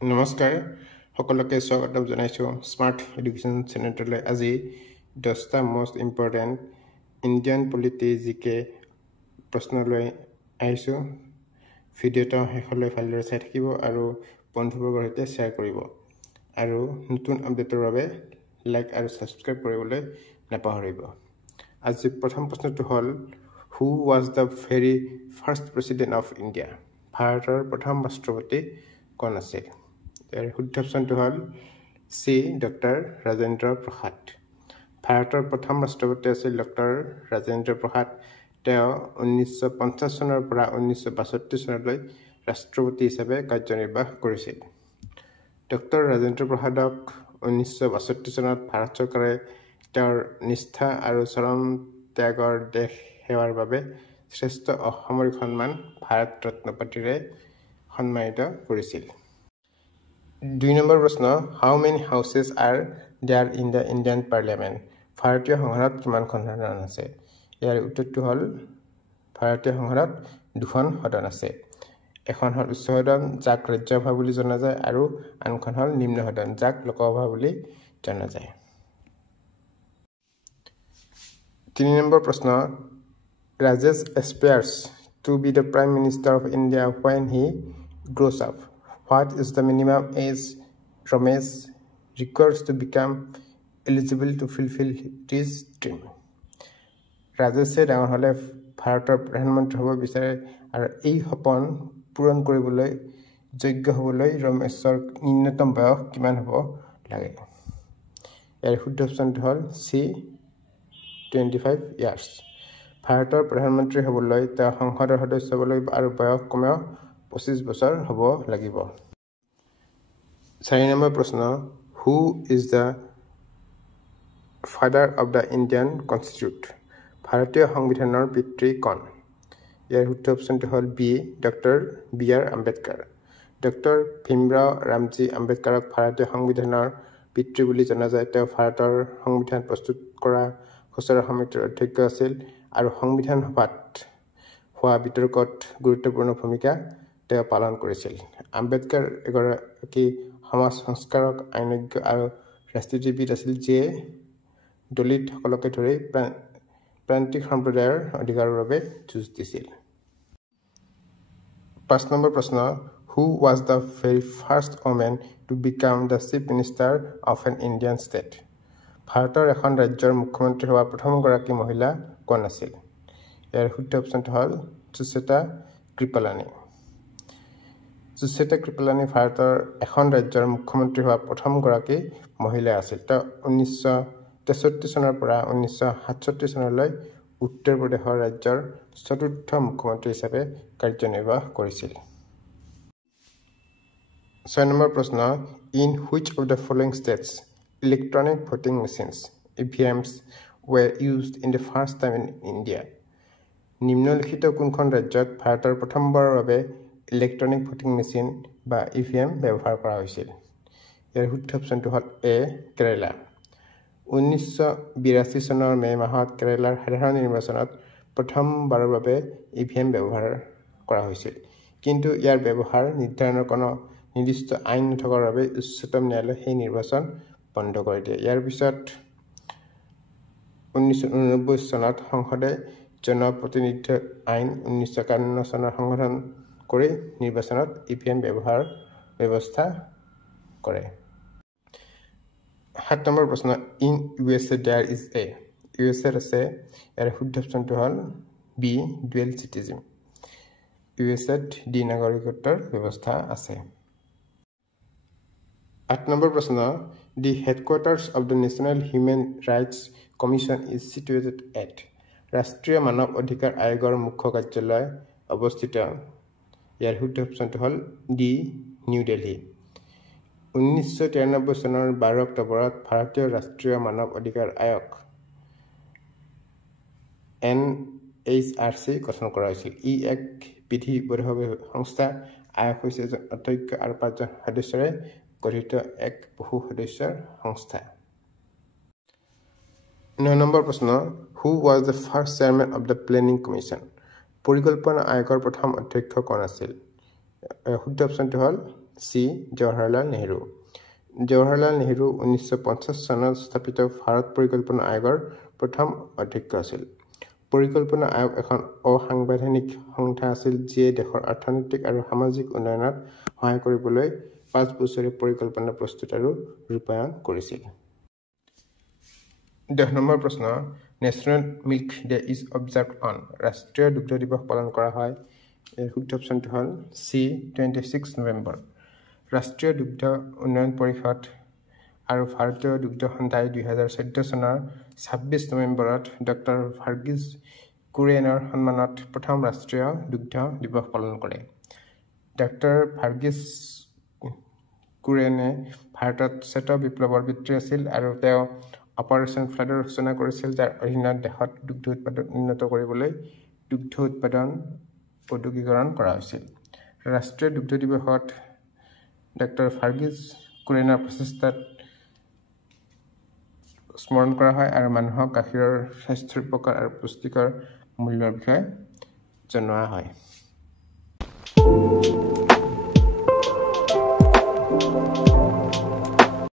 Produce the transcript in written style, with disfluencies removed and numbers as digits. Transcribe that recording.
নমস্কাৰ সকলোকে স্বাগতম জনাইছো স্মাৰ্ট এডুকেশ্যন চেনেললৈ আজি 10টা মোষ্ট ইম্পৰ্টেণ্ট ইণ্ডিয়ান পলিটি জিকে প্ৰশ্ন লৈ আহিছো ভিডিঅ'টো শেষলৈ ভালদৰে চাই থাকিব আৰু বন্ধুবৰ্গৰ সৈতে শ্বেয়াৰ কৰিব আৰু নতুন আপডেটৰ বাবে লাইক আৰু সাবস্ক্ৰাইব কৰিবলৈ নাপাহৰিব আজি প্ৰথম প্ৰশ্নটো হ'ল who was the very first president of India ভাৰতৰ প্ৰথম ৰাষ্ট্ৰপতি কোন আছিল শুদ্ধ অপশ্যনটো হ'ল চি ডক্টৰ ৰাজেন্দ্ৰ প্ৰসাদ ভাৰতৰ প্ৰথম ৰাষ্ট্ৰপতি আছিল ডক্টৰ ৰাজেন্দ্ৰ প্ৰসাদ তেওঁ 1950 চনৰ পৰা 1962 চনলৈ ৰাষ্ট্ৰপতি হিচাপে কাৰ্যনিৰ্বাহ কৰিছিল ডক্টৰ ৰাজেন্দ্ৰ প্ৰসাদক 1962 চনত ভাৰত চৰকাৰে তেওঁৰ নিষ্ঠা আৰু চৰম ত্যাগৰ দেশ সেৱাৰ বাবে শ্ৰেষ্ঠ অসামৰিক সন্মান ভাৰত ৰত্ন উপাধিৰে সন্মানিত কৰিছিল 2 নম্বৰ প্ৰশ্ন how many houses are there in the Indian parliament ভাৰতীয় সংসদত কিমানখন সদন আছে ইয়াৰ উত্তৰটো হ'ল ভাৰতীয় সংসদত দুখন সদন আছে এখন হ'ল উচ্চ সদন যাক ৰাজ্যসভা বুলি জনা যায় আৰু আনখন হ'ল নিম্ন সদন যাক লোকসভা বুলি জনা যায় 3 নম্বৰ প্ৰশ্ন Rajesh aspires to be the Prime Minister of India when he grows up. What is the minimum age Ramesh requires to become eligible to fulfill his dream? ৰাজেশে ডাঙৰ হ'লে ভাৰতৰ প্ৰধানমন্ত্ৰী হ'ব বিচাৰে আৰু এই সপোন পূৰণ কৰিবলৈ যোগ্য হ'বলৈ ৰমেশৰ নিম্নতম বয়স কিমান হ'ব লাগে ইয়াৰ শুদ্ধ অপশ্যনটো হ'ল চি 25 years ভাৰতৰ প্ৰধানমন্ত্ৰী হ'বলৈ তেওঁ সংসদৰ সদস্য হ'বলৈ আৰু বয়স কমেও 25 বছৰ হ'ব লাগিব 4 নম্বৰ প্ৰশ্ন who is the father of the Indian constitution ভাৰতীয় সংবিধানৰ পিতৃ কোন ইয়াৰ শুদ্ধ অপশ্যনটো হ'ল B doctor B R Ambedkar doctor Bhimrao Ramji আম্বেদকাৰক ভাৰতীয় সংবিধানৰ পিতৃ বুলি জনা যায় তেওঁ ভাৰতৰ সংবিধান প্ৰস্তুত কৰা খচৰা সমিতিৰ অধ্যক্ষ আছিল আৰু সংবিধান সভাত হোৱা বিতৰ্কত গুৰুত্বপূৰ্ণ ভূমিকা তেওঁ পালন কৰিছিল আম্বেদকাৰ এগৰাকী সমাজ সংস্কাৰক আইনজ্ঞ আৰু ৰাজনীতিবিদ আছিল যিয়ে দলিতসকলকে ধৰি প্ৰান্তিক সম্প্ৰদায়ৰ অধিকাৰৰ বাবে যুঁজ দিছিল 5 নম্বৰ প্ৰশ্ন who was the very first women to become the chief minister of N Indian state ভাৰতৰ এখন ৰাজ্যৰ মুখ্যমন্ত্ৰী হোৱা প্ৰথমগৰাকী মহিলা কোন আছিল ইয়াৰ শুদ্ধ অপশ্যনটো হ'ল সুচেতা কৃপালানী সুচেতা কৃপালানী ভাৰতৰ এখন ৰাজ্যৰ মুখ্যমন্ত্ৰী হোৱা প্ৰথমগৰাকী মহিলা আছিল তেওঁ 1963 চনৰ পৰা 1967 চনলৈ উত্তৰ প্ৰদেশৰ ৰাজ্যৰ চতুৰ্থ মুখ্যমন্ত্ৰী হিচাপে কাৰ্যনিৰ্বাহ কৰিছিল 6 নম্বৰ প্ৰশ্ন in which of the following states Electronic voting machines (EVMs) were used in the first time in India. নিম্নলিখিত কোনখন ৰাজ্যত ভাৰতৰ প্ৰথমবাৰৰ বাবে ইলেক্ট্ৰনিক ভোটিং মেচিন বা EVM ব্যৱহাৰ কৰা হৈছিল ইয়াৰ শুদ্ধ অপশ্যনটো হ'ল এ কেৰালা 1982 চনৰ মে মাহত কেৰালাৰ সাধাৰণ নিৰ্বাচনত প্ৰথমবাৰৰ বাবে EVM ব্যৱহাৰ কৰা হৈছিল কিন্তু ইয়াৰ ব্যৱহাৰ নিৰ্ধাৰণৰ কোনো নিৰ্দিষ্ট আইন নথকাৰ বাবে উচ্চতম ন্যায়ালয়ে সেই নিৰ্বাচন বন্ধ কৰি দিয়ে ইয়াৰ পিছত 1989 চনত সংসদে জনপ্ৰতিনিধি আইন 1951 চনত সংশোধন কৰি নিৰ্বাচনত EVM ব্যৱহাৰ ব্যৱস্থা কৰে 7 নম্বৰ প্ৰশ্ন in USA there is a USA আছে ইয়াৰ শুদ্ধ অপশ্যনটো হ'ল বি ডুৱেল চিটিজেন USAত দ্বি নাগৰিকত্বৰ ব্যৱস্থা আছে 8 নম্বৰ প্ৰশ্ন The headquarters of the National Human Rights Commission is situated at ৰাষ্ট্ৰীয় মানৱ অধিকাৰ আয়োগৰ মুখ্য কাৰ্যালয় অৱস্থিত ইয়াৰ শুদ্ধ অপশ্যনটো হ'ল ডি নিউ দিল্লী 1993 চনৰ 12 অক্টোবৰত ভাৰতীয় ৰাষ্ট্ৰীয় মানৱ অধিকাৰ আয়োগ NHRC গঠন কৰা হৈছিল ই এক বিধিবদ্ধ সংস্থা আয়োগ হৈছে এজন অধ্যক্ষ আৰু 5জন সদস্যৰে গঠিত এক বহু সদস্যৰ সংস্থা 9 নম্বৰ প্ৰশ্ন who was the first chairman of the planning commission পৰিকল্পনা আয়োগৰ প্ৰথম অধ্যক্ষ কোন আছিল শুদ্ধ অপশ্যনটো হ'ল চি জৱাহৰলাল নেহৰু জৱাহৰলাল নেহৰু 1950 চনত স্থাপিত ভাৰত পৰিকল্পনা আয়োগৰ প্ৰথম অধ্যক্ষ আছিল পৰিকল্পনা আয়োগ এখন অসাংবিধানিক সংস্থা আছিল যিয়ে দেশৰ অৰ্থনৈতিক আৰু সামাজিক উন্নয়নত সহায় কৰিবলৈ 5 বছৰীয়া পৰিকল্পনা প্ৰস্তুত আৰু ৰূপায়ণ কৰিছিল 10 নম্বৰ প্ৰশ্ন national milk day is observed on ৰাষ্ট্ৰীয় দুগ্ধ দিৱস পালন কৰা হয় শুদ্ধ অপশ্যনটো হ'ল চি 26 নৱেম্বৰ ৰাষ্ট্ৰীয় দুগ্ধ উন্নয়ন পৰিষদ আৰু ভাৰতীয় দুগ্ধ সন্থাই 2014 চনৰ 26 নৱেম্বৰত ডক্টৰ ভাৰ্গিজ কুৰিয়েনৰ সন্মানত প্ৰথম ৰাষ্ট্ৰীয় দুগ্ধ দিৱস পালন কৰে ডক্টৰ ভাৰ্গিজ কুৰিয়েনে ভাৰতত শ্বেত বিপ্লৱৰ পিতৃ আছিল আৰু তেওঁ অপাৰেশ্যন ফ্লাডৰ সূচনা কৰিছিল যাৰ অধীনত দেশত দুগ্ধ উৎপাদন উন্নত কৰিবলৈ দুগ্ধ উৎপাদন ঔদ্যোগিকৰণ কৰা হৈছিল ৰাষ্ট্ৰীয় দুগ্ধ দিৱসত ডক্টৰ ভাৰ্গিজ কুৰিয়েনৰ প্ৰচেষ্টাত স্মৰণ কৰা হয় আৰু মানুহক গাখীৰৰ স্বাস্থ্যৰ উপকাৰ আৰু পুষ্টিকৰ মূল্যৰ বিষয়ে জনোৱা হয়